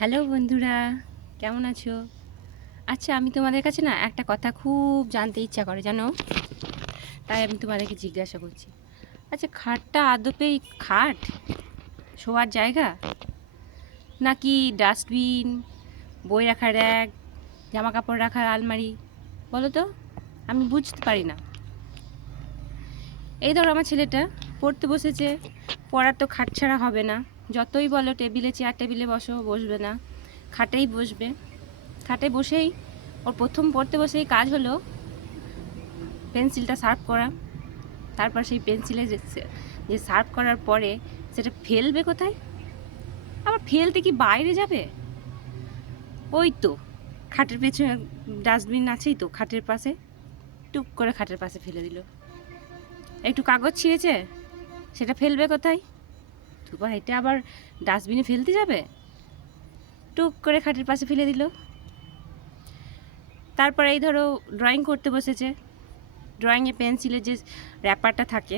Hello বন্ধুরা, কেমন আছো? আচ্ছা, আমি তোমাদের কাছে না একটা কথা খুব জানতে ইচ্ছা করে জানো, তাই আমি তোমাদেরকে জিজ্ঞাসা করছি। আচ্ছা, খাটটা আদপেই খাট, শোয়ার জায়গা, নাকি ডাস্টবিন, বই রাখার র্যাক, জামা কাপড় রাখার আলমারি? বলো তো, আমি বুঝতে পারি না। এই ধরো আমার ছেলেটা পড়তে বসেছে, পড়ার তো খাট ছাড়া হবে না। যতই বলো চেয়ার টেবিলে বসবে না, খাটেই বসবে। খাটে বসেই ওর প্রথম পড়তে বসেই কাজ হলো পেন্সিলটা শার্প করা। তারপর সেই পেন্সিলে যে শার্প করার পরে সেটা ফেলবে কোথায়? আবার ফেলতে কি বাইরে যাবে? ওই তো খাটের পেছনে ডাস্টবিন আছেই তো, খাটের পাশে টুক করে খাটের পাশে ফেলে দিল। একটু কাগজ ছিঁড়েছে, সেটা ফেলবে কোথায়? দুবার এটা আবার ডাস্টবিনে ফেলতে যাবে? টুক করে খাটের পাশে ফেলে দিল। তারপরে এই ধরো ড্রয়িং করতে বসেছে, ড্রয়িংয়ে পেন্সিলের যে র্যাপারটা থাকে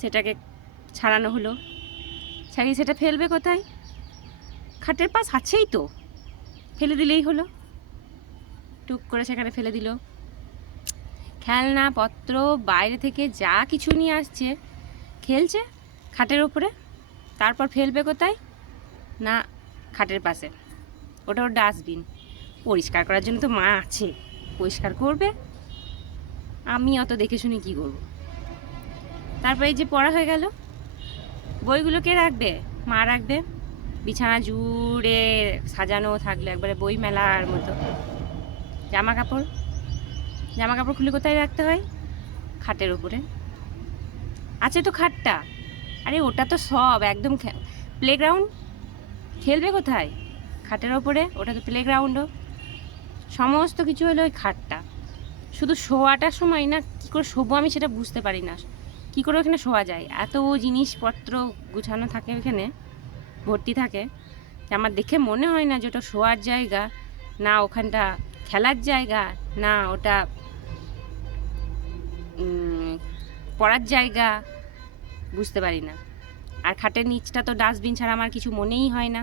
সেটাকে ছাড়ানো হলো, ছাড়িয়ে সেটা ফেলবে কোথায়? খাটের পাশ আছেই তো, ফেলে দিলেই হলো। টুক করে সেখানে ফেলে দিল। খেলনাপত্র বাইরে থেকে যা কিছু নিয়ে আসছে, খেলছে খাটের ওপরে, তারপর ফেলবে কোথায়? না, খাটের পাশে। ওটা ওর ডাস্টবিন। পরিষ্কার করার জন্য তো মা আছে, পরিষ্কার করবে। আমি অত দেখে শুনে কী করবো? তারপর এই যে পড়া হয়ে গেল, বইগুলো কে রাখবে? মা রাখবে। বিছানা জুড়ে সাজানো থাকলে একবারে বই মেলার মতো। জামা কাপড় খুলে কোথায় রাখতে হয়? খাটের উপরে। আছে তো খাটটা, আরে ওটা তো সব একদম প্লেগ্রাউন্ড। খেলবে কোথায়? খাটের ওপরে, ওটা তো প্লেগ্রাউন্ডও। সমস্ত কিছু হলো ওই খাটটা। শুধু শোয়াটার সময় না কী করে শোবো আমি সেটা বুঝতে পারি না, কী করে ওখানে শোয়া যায়। এত জিনিসপত্র গুছানো থাকে ওখানে, ভর্তি থাকে, যে আমার দেখে মনে হয় না যে ওটা শোয়ার জায়গা, না ওখানটা খেলার জায়গা, না ওটা পড়ার জায়গা, বুঝতে পারি না। আর খাটের নিচটা তো ডাস্টবিন ছাড়া আমার কিছু মনেই হয় না,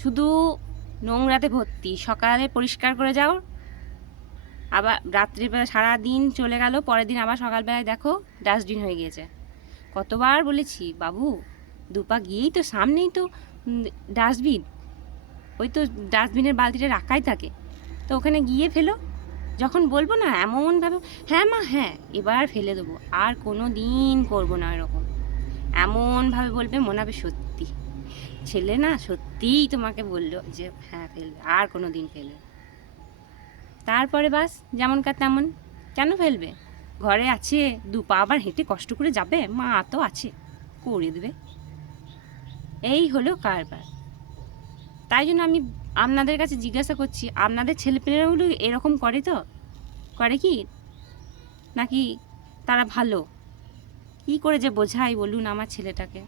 শুধু নোংরাতে ভর্তি। সকালে পরিষ্কার করে যাও, আবার রাত্রিবেলা সারাদিন চলে গেল, পরের দিন আবার সকালবেলায় দেখো ডাস্টবিন হয়ে গিয়েছে। কতবার বলেছি, বাবু দুপা গিয়েই তো সামনেই তো ডাস্টবিন, ওই তো ডাস্টবিনের বালতিটা রাখাই থাকে, তো ওখানে গিয়ে ফেলো। যখন বলবো না এমনভাবে, হ্যাঁ মা হ্যাঁ এবার ফেলে দেবো, আর কোনো দিন করবো না এরকম। এমনভাবে বলবে মনে হবে সত্যি ছেলে না সত্যিই তোমাকে বললো যে হ্যাঁ ফেলবে, আর কোনো দিন ফেলবে। তারপরে বাস যেমন কার তেমন। কেন ফেলবে? ঘরে আছে, দুপা আবার হেঁটে কষ্ট করে যাবে, মা তো আছে, করে দেবে। এই হলো কারবার। তাই জন্য আমি আপনাদের কাছে জিজ্ঞাসা করছি, আপনাদের ছেলেপেলেরাগুলো এরকম করে তো? করে কি? নাকি তারা ভালো? কী করে যে বোঝাই বলুন আমার ছেলেটাকে?